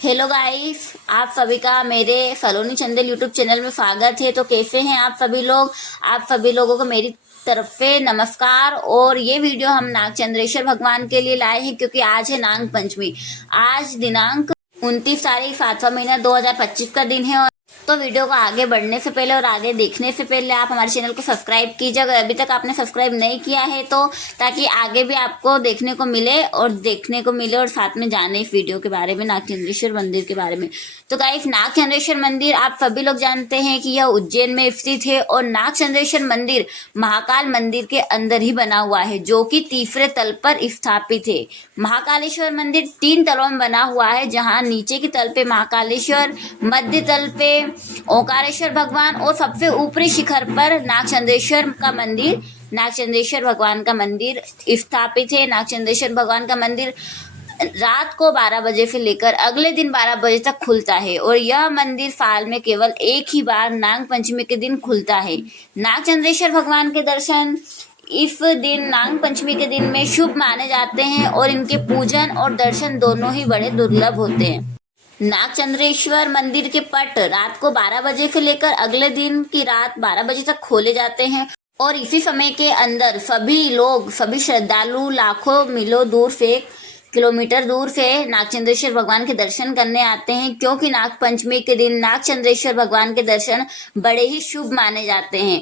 Hello guys, आप सभी का मेरे सलोनी चंदेल यूट्यूब चैनल में स्वागत है। तो कैसे हैं आप सभी लोग? आप सभी लोगों को मेरी तरफ से नमस्कार। और ये वीडियो हम नागचंद्रेश्वर भगवान के लिए लाए हैं क्योंकि आज है नाग पंचमी। आज दिनांक 29 तारीख 7वां महीना 2025 का दिन है। और तो वीडियो को आगे बढ़ने से पहले और आगे देखने से पहले आप हमारे चैनल को सब्सक्राइब कीजिए अगर अभी तक आपने सब्सक्राइब नहीं किया है तो, ताकि आगे भी आपको देखने को मिले और साथ में जाने इस वीडियो के बारे में, नागचंद्रेश्वर मंदिर के बारे में। तो गाइस, नागचंद्रेश्वर मंदिर आप सभी लोग जानते हैं कि यह उज्जैन में स्थित है और नागचंद्रेश्वर मंदिर महाकाल मंदिर के अंदर ही बना हुआ है, जो कि तीसरे तल पर स्थापित है। महाकालेश्वर मंदिर 3 तलों में बना हुआ है, जहां नीचे की तल पे महाकालेश्वर, मध्य तल पे ओंकारेश्वर भगवान और सबसे ऊपरी शिखर पर नागचंद्रेश्वर भगवान का मंदिर स्थापित है। नागचंद्रेश्वर भगवान का मंदिर रात को 12 बजे से लेकर अगले दिन 12 बजे तक खुलता है और यह मंदिर साल में केवल एक ही बार नाग पंचमी के दिन खुलता है। नागचंद्रेश्वर भगवान के दर्शन इस दिन, नाग पंचमी के दिन में शुभ माने जाते हैं और इनके पूजन और दर्शन दोनों ही बड़े दुर्लभ होते हैं। नागचंद्रेश्वर मंदिर के पट रात को 12 बजे से लेकर अगले दिन की रात 12 बजे तक खोले जाते हैं और इसी समय के अंदर सभी श्रद्धालु लाखों मीलों दूर से, किलोमीटर दूर से नागचंद्रेश्वर भगवान के दर्शन करने आते हैं, क्योंकि नाग पंचमी के दिन नागचंद्रेश्वर भगवान के दर्शन बड़े ही शुभ माने जाते हैं।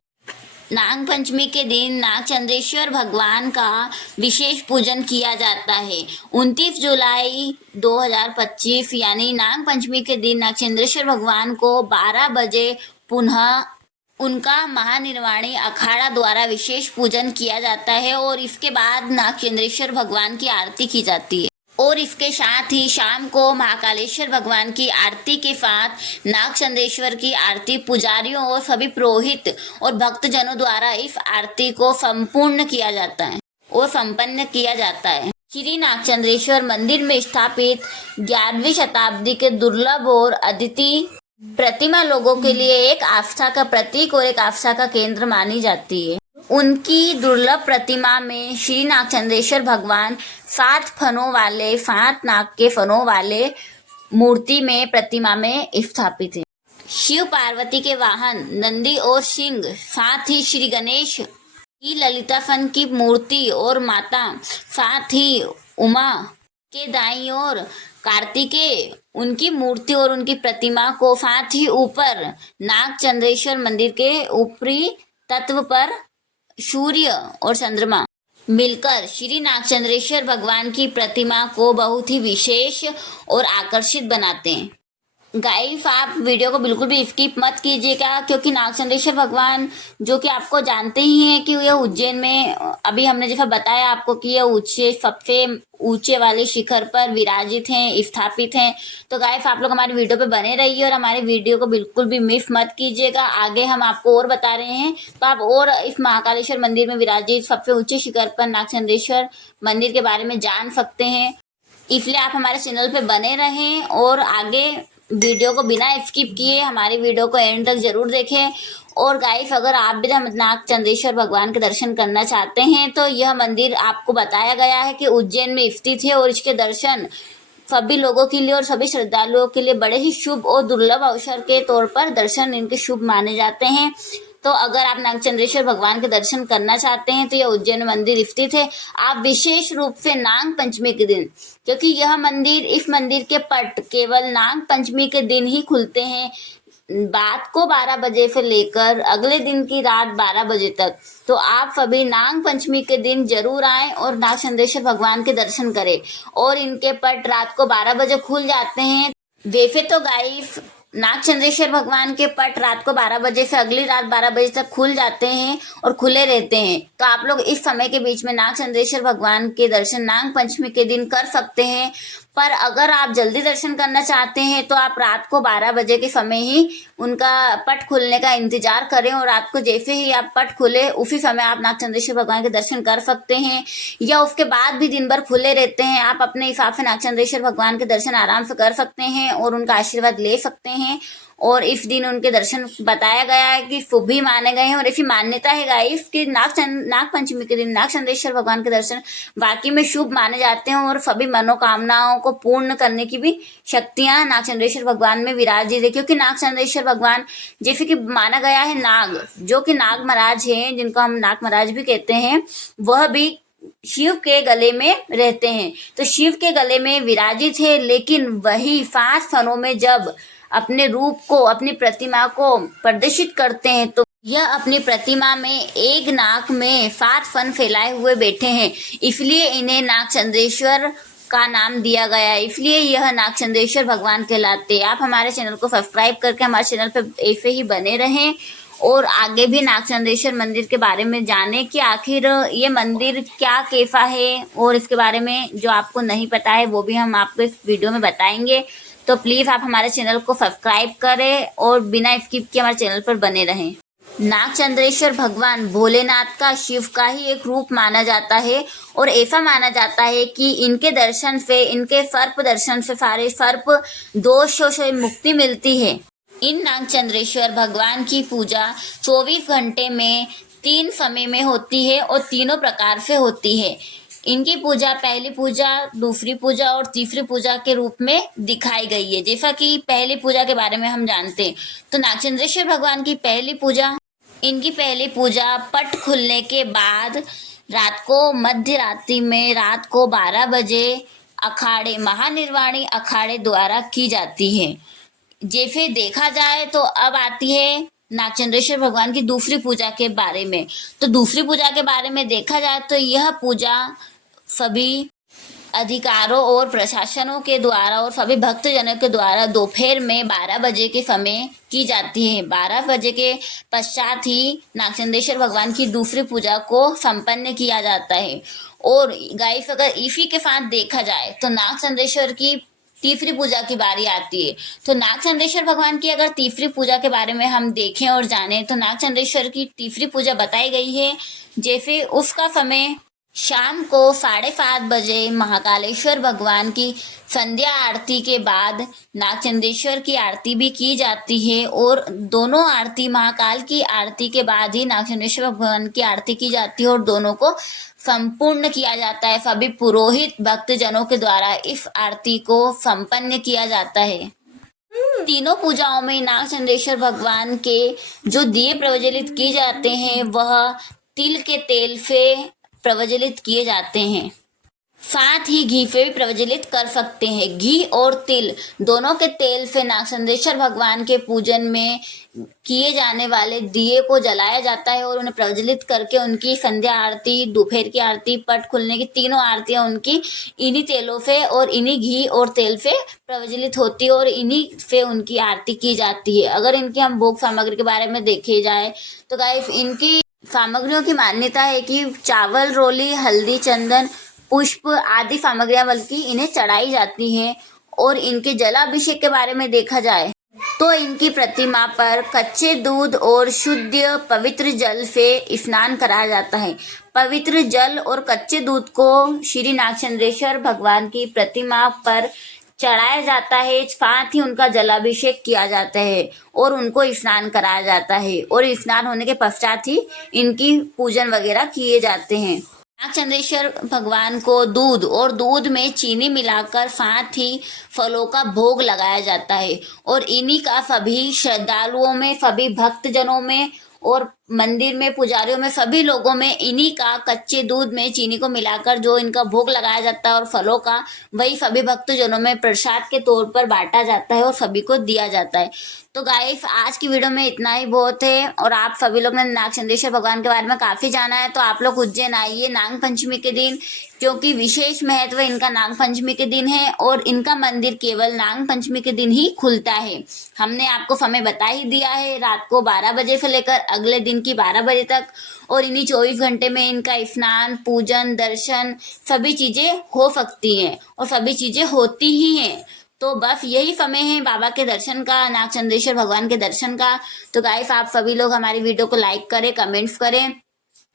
नाग पंचमी के दिन नागचंद्रेश्वर भगवान का विशेष पूजन किया जाता है। 29 जुलाई 2025 यानी नाग पंचमी के दिन नागचंद्रेश्वर भगवान को 12 बजे पुनः उनका महानिर्वाणी अखाड़ा द्वारा विशेष पूजन किया जाता है और इसके बाद नागचंद्रेश्वर भगवान की आरती की जाती है। और इसके साथ ही शाम को महाकालेश्वर भगवान की आरती के साथ नागचंद्रेश्वर की आरती पुजारियों और सभी पुरोहित और भक्तजनों द्वारा इस आरती को संपन्न किया जाता है। श्री नागचंद्रेश्वर मंदिर में स्थापित 11वीं शताब्दी के दुर्लभ और अद्वितीय प्रतिमा लोगों के लिए एक आस्था का प्रतीक और एक आस्था का केंद्र मानी जाती है। उनकी दुर्लभ प्रतिमा में श्री नागचंद्रेश्वर भगवान 7 नाग के फनों वाले मूर्ति में प्रतिमा में स्थापित है। शिव पार्वती के वाहन नंदी और सिंह, साथ ही श्री गणेश की ललिता फन की मूर्ति और माता, साथ ही उमा के दाईं ओर कार्तिकेय, उनकी मूर्ति और उनकी प्रतिमा को, साथ ही ऊपर नागचंद्रेश्वर मंदिर के ऊपरी तत्व पर सूर्य और चंद्रमा मिलकर श्री नागचंद्रेश्वर भगवान की प्रतिमा को बहुत ही विशेष और आकर्षित बनाते हैं। गाइस, आप वीडियो को बिल्कुल भी स्किप मत कीजिएगा, क्योंकि नागचंद्रेश्वर भगवान, जो कि आपको जानते ही हैं कि यह उज्जैन में, अभी हमने जैसा बताया आपको कि यह सबसे ऊंचे वाले शिखर पर विराजित हैं, स्थापित हैं। तो गाइस, आप लोग हमारी वीडियो पे बने रहिए और हमारे वीडियो को बिल्कुल भी मिस मत कीजिएगा। आगे हम आपको और बता रहे हैं, तो आप और इस महाकालेश्वर मंदिर में विराजित सबसे ऊंचे शिखर पर नागचंद्रेश्वर मंदिर के बारे में जान सकते हैं। इसलिए आप हमारे चैनल पे बने रहें और आगे वीडियो को बिना स्किप किए हमारी वीडियो को एंड तक जरूर देखें। और गाइस, अगर आप भी नागचंद्रेश्वर भगवान के दर्शन करना चाहते हैं तो यह मंदिर आपको बताया गया है कि उज्जैन में स्थित है और इसके दर्शन सभी लोगों के लिए और सभी श्रद्धालुओं के लिए बड़े ही शुभ और दुर्लभ अवसर के तौर पर दर्शन इनके शुभ माने जाते हैं। तो अगर आप नागचंद्रेश्वर भगवान के दर्शन करना चाहते हैं तो यह उज्जैन मंदिर स्थित है। आप विशेष रूप से नाग पंचमी के दिन, क्योंकि इस मंदिर के पट केवल नाग पंचमी के दिन ही खुलते हैं, रात को 12 बजे से लेकर अगले दिन की रात 12 बजे तक। तो आप सभी नाग पंचमी के दिन जरूर आएं और नागचंद्रेश्वर भगवान के दर्शन करें। और इनके पट रात को 12 बजे खुल जाते हैं। वैसे तो गाइस, नागचंद्रेश्वर भगवान के पट रात को 12 बजे से अगली रात 12 बजे तक खुल जाते हैं और खुले रहते हैं। तो आप लोग इस समय के बीच में नागचंद्रेश्वर भगवान के दर्शन नाग पंचमी के दिन कर सकते हैं। पर अगर आप जल्दी दर्शन करना चाहते हैं तो आप रात को 12 बजे के समय ही उनका पट खुलने का इंतजार करें और रात को जैसे ही आप पट खुले उसी समय आप नागचंद्रेश्वर भगवान के दर्शन कर सकते हैं, या उसके बाद भी दिन भर खुले रहते हैं। आप अपने हिसाब से नागचंद्रेश्वर भगवान के दर्शन आराम से कर सकते हैं और उनका आशीर्वाद ले सकते हैं। और इस दिन उनके दर्शन बताया गया है कि शुभ भी माने गए हैं। और ऐसी मान्यता है गाइस कि नाग पंचमी के दिन नाग चंद्रेश्वर भगवान के दर्शन वाकई में शुभ माने जाते हैं और सभी मनोकामनाओं को पूर्ण करने की भी शक्तियां नाग चंद्रेश्वर भगवान में विराजित है। क्योंकि नाग चंद्रेश्वर भगवान जैसे कि माना गया है, नाग जो कि नाग महाराज हैं, जिनको हम नाग महाराज भी कहते हैं, वह भी शिव के गले में रहते हैं। तो शिव के गले में विराजित है, लेकिन वही 5 फनों में जब अपने रूप को, अपनी प्रतिमा को प्रदर्शित करते हैं तो यह अपनी प्रतिमा में एक नाक में 7 फन फैलाए हुए बैठे हैं, इसलिए इन्हें नाग चंद्रेश्वर का नाम दिया गया है। इसलिए यह नाग चंद्रेश्वर भगवान कहलाते हैं। आप हमारे चैनल को सब्सक्राइब करके हमारे चैनल पर ऐसे ही बने रहें और आगे भी नाग चंद्रेश्वर मंदिर के बारे में जाने कि आखिर ये मंदिर क्या कैसा है, और इसके बारे में जो आपको नहीं पता है वो भी हम आपको इस वीडियो में बताएंगे। तो प्लीज़ आप हमारे चैनल को सब्सक्राइब करें और बिना स्किप किए हमारे चैनल पर बने रहें। नाग चंद्रेश्वर भगवान भोलेनाथ का, शिव का ही एक रूप माना जाता है और ऐसा माना जाता है कि इनके दर्शन से, इनके सर्प दर्शन से सारे सर्प दोषों से मुक्ति मिलती है। इन नाग चंद्रेश्वर भगवान की पूजा 24 घंटे में 3 समय में होती है और तीनों प्रकार से होती है। इनकी पूजा पहली पूजा, दूसरी पूजा और तीसरी पूजा के रूप में दिखाई गई है। जैसा कि पहली पूजा के बारे में हम जानते हैं तो नाग चंद्रेश्वर भगवान की पहली पूजा, इनकी पहली पूजा पट खुलने के बाद रात को, मध्य रात्रि में रात को 12 बजे अखाड़े, महानिर्वाणी अखाड़े द्वारा की जाती है। जैसे देखा जाए तो अब आती है नाग चंद्रेश्वर भगवान की दूसरी पूजा के बारे में। तो दूसरी पूजा के बारे में देखा जाए तो यह पूजा सभी अधिकारों और प्रशासनों के द्वारा और सभी भक्तजनों के द्वारा दोपहर में 12 बजे के समय की जाती है। 12 बजे के पश्चात ही नाग चंद्रेश्वर भगवान की दूसरी पूजा को संपन्न किया जाता है। और गाइस, अगर इसी के साथ देखा जाए तो नाग चंद्रेश्वर की तीसरी पूजा की बारी आती है। तो नाग चंद्रेश्वर भगवान की अगर तीसरी पूजा के बारे में हम देखें और जानें तो नाग चंद्रेश्वर की तीसरी पूजा बताई गई है। जैसे उसका समय शाम को 7:30 बजे महाकालेश्वर भगवान की संध्या आरती के बाद नाग चंद्रेश्वर की आरती भी की जाती है और दोनों आरती, महाकाल की आरती के बाद ही नाग चंद्रेश्वर भगवान की आरती की जाती है और दोनों को संपूर्ण किया जाता है। सभी पुरोहित भक्तजनों के द्वारा इस आरती को संपन्न किया जाता है। तीनों पूजाओं में नाग चंद्रेश्वर भगवान के जो दिए प्रज्वलित किए जाते हैं वह तिल के तेल से प्रज्वलित किए जाते हैं। साथ ही घी से भी प्रज्वलित कर सकते हैं। घी और तिल दोनों के तेल से नाग चंद्रेश्वर भगवान के पूजन में किए जाने वाले दिए को जलाया जाता है और उन्हें प्रज्वलित करके उनकी संध्या आरती, दोपहर की आरती, पट खुलने की तीनों आरतियां उनकी इन्हीं तेलों से और इन्हीं घी और तेल से प्रज्वलित होती है और इन्हीं से उनकी आरती की जाती है। अगर इनकी हम भोग सामग्री के बारे में देखे जाए तो गाइस, इनकी सामग्रियों की मान्यता है कि चावल, रोली, हल्दी, चंदन, पुष्प आदि सामग्रियां बल्कि इन्हें चढ़ाई जाती हैं। और इनके जलाभिषेक के बारे में देखा जाए तो इनकी प्रतिमा पर कच्चे दूध और शुद्ध पवित्र जल से स्नान कराया जाता है। पवित्र जल और कच्चे दूध को श्री नाग चंद्रेश्वर भगवान की प्रतिमा पर चढ़ाया जाता है, साथ ही उनका जलाभिषेक किया जाता है और उनको स्नान कराया जाता है और स्नान होने के पश्चात ही इनकी पूजन वगैरह किए जाते हैं। नाग चंद्रेश्वर भगवान को दूध और दूध में चीनी मिलाकर साथ ही फलों का भोग लगाया जाता है और इन्हीं का सभी श्रद्धालुओं में, सभी भक्तजनों में और मंदिर में पुजारियों में, सभी लोगों में इन्हीं का कच्चे दूध में चीनी को मिलाकर जो इनका भोग लगाया जाता है और फलों का, वही सभी भक्तजनों में प्रसाद के तौर पर बांटा जाता है और सभी को दिया जाता है। तो गाइस, आज की वीडियो में इतना ही बहुत है और आप सभी लोग ने नाग चंद्रेश्वर भगवान के बारे में काफी जाना है। तो आप लोग उज्जैन आइए नाग पंचमी के दिन, क्योंकि विशेष महत्व इनका नाग पंचमी के दिन है और इनका मंदिर केवल नाग पंचमी के दिन ही खुलता है। हमने आपको समय बता ही दिया है, रात को 12 बजे से लेकर अगले दिन की 12 बजे तक, और इन्हीं 24 घंटे में इनका स्नान, पूजन, दर्शन सभी चीजें हो सकती हैं और सभी चीजें होती ही हैं। तो बस यही समय है बाबा के दर्शन का, नाग चंद्रेश्वर भगवान के दर्शन का। तो गाइस, आप सभी लोग हमारी वीडियो को लाइक करें, कमेंट्स करें,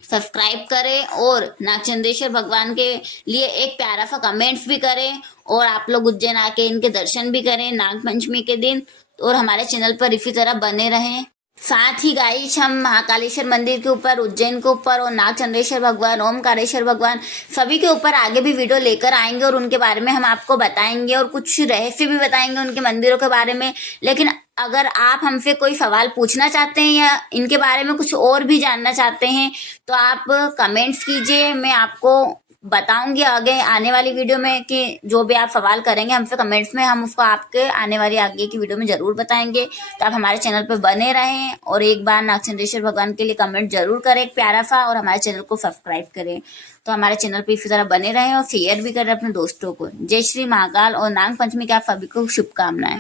सब्सक्राइब करें और नागचंद्रेश्वर भगवान के लिए एक प्यारा सा कमेंट्स भी करें और आप लोग उज्जैन आके इनके दर्शन भी करें नागपंचमी के दिन और हमारे चैनल पर इसी तरह बने रहें। साथ ही गाइस हम महाकालेश्वर मंदिर के ऊपर, उज्जैन के ऊपर और नागचंद्रेश्वर भगवान, ओमकारेश्वर भगवान सभी के ऊपर आगे भी वीडियो लेकर आएंगे और उनके बारे में हम आपको बताएंगे और कुछ रहस्य भी बताएंगे उनके मंदिरों के बारे में। लेकिन अगर आप हमसे कोई सवाल पूछना चाहते हैं या इनके बारे में कुछ और भी जानना चाहते हैं तो आप कमेंट्स कीजिए, मैं आपको बताऊंगी आगे आने वाली वीडियो में कि जो भी आप सवाल करेंगे हमसे कमेंट्स में, हम उसको आपके आने वाली आगे की वीडियो में जरूर बताएंगे। तो आप हमारे चैनल पर बने रहें और एक बार नागचंद्रेश्वर भगवान के लिए कमेंट जरूर करें एक प्यारा सा और हमारे चैनल को सब्सक्राइब करें। तो हमारे चैनल पर इसी तरह बने रहें और शेयर भी करें अपने दोस्तों को। जय श्री महाकाल और नाग पंचमी की आप सभी को शुभकामनाएं।